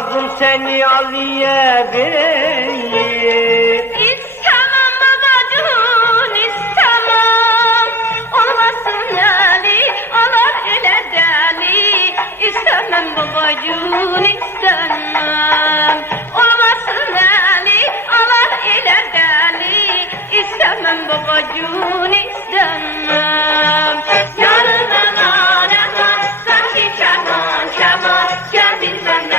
Nazım seni Ali'ye vereyim. İstemem babacığım, istemem. Olmasın Ali, Allah ile deli. İstemem babacığım, istemem. Olmasın Ali, Allah ile deli. İstemem babacığım, istemem. Yarın aman aman, sanki keman keman. Gel bilmem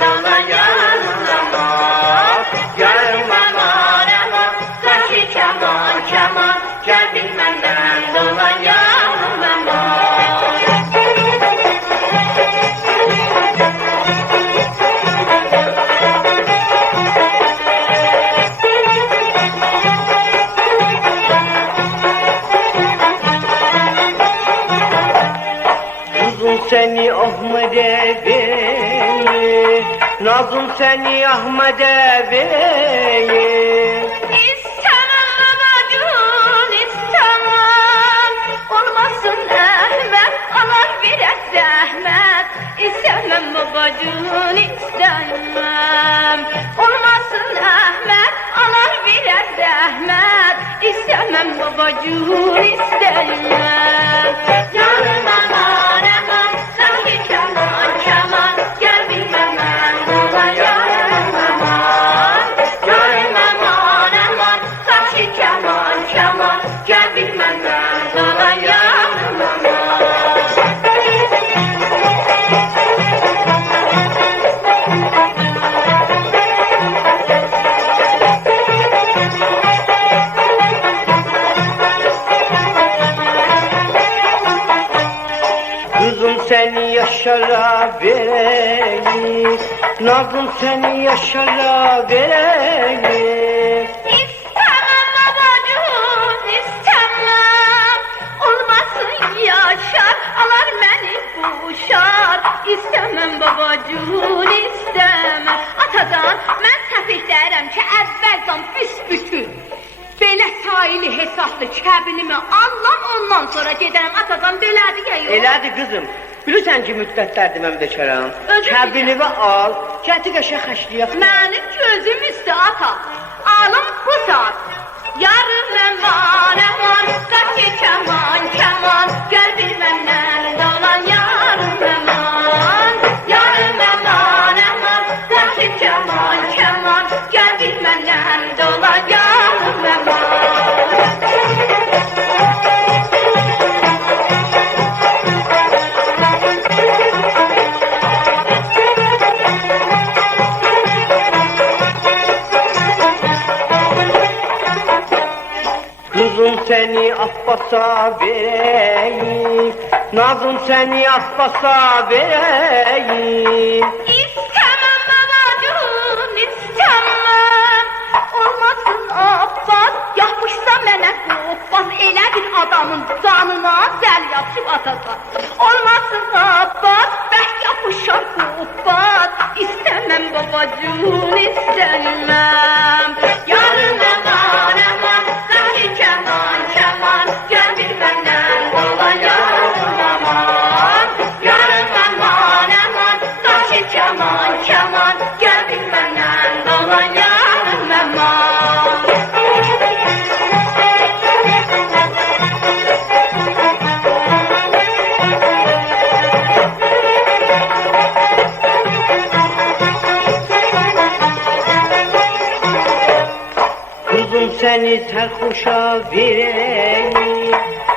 dolan yarın aman. Yarın aman aman, sanki keman keman. Gel bilmem dolan yarın aman. Seni Ahmet'e vereyim. Nazım seni Ahmet'e vereyim. İstemem babacığım, istemem. Olmasın Ahmet, Allah verir zahmet. İstemem babacığım, istemem. Olmasın Ahmet, Allah verir zahmet. İstemem babacığım, istemem. Yarın aman aman, sanki keman keman. Gel bilmem dolan yarın aman. Yarın aman aman, sanki keman keman. Gel bilmem dolan yarın aman. Kızım seni yaşara vereyim. Nazım seni yaşara vereyim. İstemem babacığım, istemem. Olmasın yaşar, alar beni kuşar. İstemem babacığım, istemem. Atadan mən səfih deyirəm ki, əvvəldən büsbütün. Belə sayılı hesablı kəbinimi allam, ondan sonra gedərəm. Atadan belədir ya yox. Elədir qızım. Bilirsən ki, müddətlərdir mən beçaram. Özür Kəbinimi al, gətir qəşə xəşliyət. Mənim gözüm üstə ata, alım bu saat. Yarın aman aman, sanki keman keman. Gel bilmem dolan yarın aman. Yarın aman aman, sanki keman keman. Gel bilmem dolan yarın aman. Kızım seni Abbas'a vereyim. Nazım seni Abbas'a vereyim. İstemem babacığım, istemem. Olmasın Abbas, yapışsa mənə qobbas. Elə bir adamın canına zəl yapışıb atacaq. Olmasın Abbas, bək yapışar qobbas. İstemem babacığım, istemem. Yarın aman aman, sanki keman keman. Gel bilmem dolan yarın aman. Yarın aman aman, sanki keman keman. Gel bilmem dolan yarın aman. Kızım seni sərxoşa vereyim.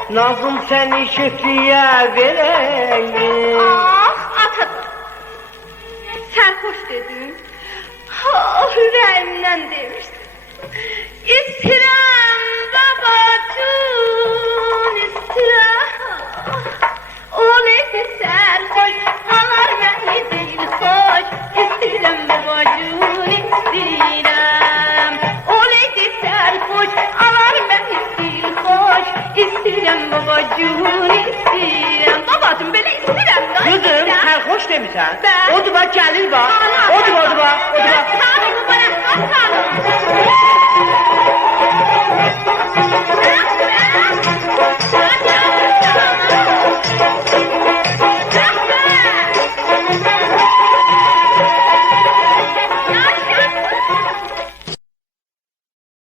Nazım seni şefliyə vereyim. Ah ata, sərxoş dedin. Ah ürəyimdən demişdim. İstirəm babacığım, istirəm. Olaydı sərxoş, alar məni dil xoş. İstirəm babacığım, istirəm. Olaydı sərxoş, alar məni dil xoş. İstirəm babacığım, istirəm. Babacığım belə istirəm da. Kızım sərxoş demişsən. Bəli. Odur bax gəlir bax. Odur bax. Tanrım, bana tanrım.